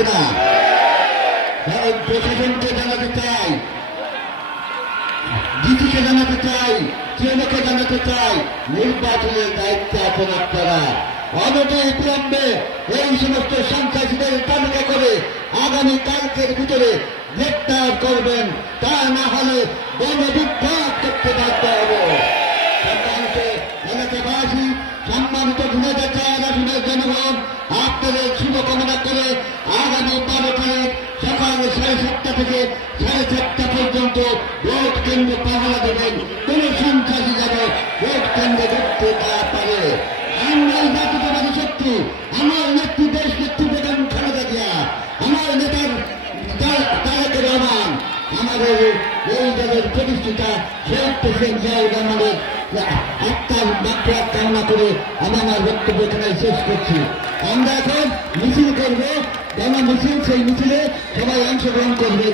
কিনা? প্রশাসনকে জানাতে চাই, ডিসিকে জানাতে চাই, ট্রেনকে জানাতে চাই, নির্বাচনের দায়িত্বে আছেন আপনারা। অনতিবিলম্বে এই সমস্ত সন্ত্রাসীদের তালিকা করে আগামী কালকের ভিতরে গ্রেপ্তার করবেন, তা না হলে গণবিপ্লব করতে বাধ্য হব। সম্মানিত এলাকাবাসী, সম্মানিত 2004 আসনের জনগণ, আপনাদের শুভকামনা করে আগামী 12 তারিখ সকাল 7:30 থেকে 7:30 পর্যন্ত ভোট কেন্দ্র পাহারা দেবেন। কোন সন্ত্রাসী যেন ভোট কেন্দ্রে ঢুকতে না পারে। আমরা জাতীয়তাবাদী শক্তি, আমার নেত্রী দেশ নেত্রী বেগম খালেদা জিয়া, আমার নেতার তারেক রহমান, আমাদের এই দলের প্রতিষ্ঠাতা শেখ প্রেসিডেন্ট জিয়াউর রহমানের আত্মার মাত্রার কামনা করে আমি আমার বক্তব্য এখানে শেষ করছি। আমরা এখন মিছিল করবো, মিছিল, সেই মিছিলে সবাই অংশগ্রহণ করবে।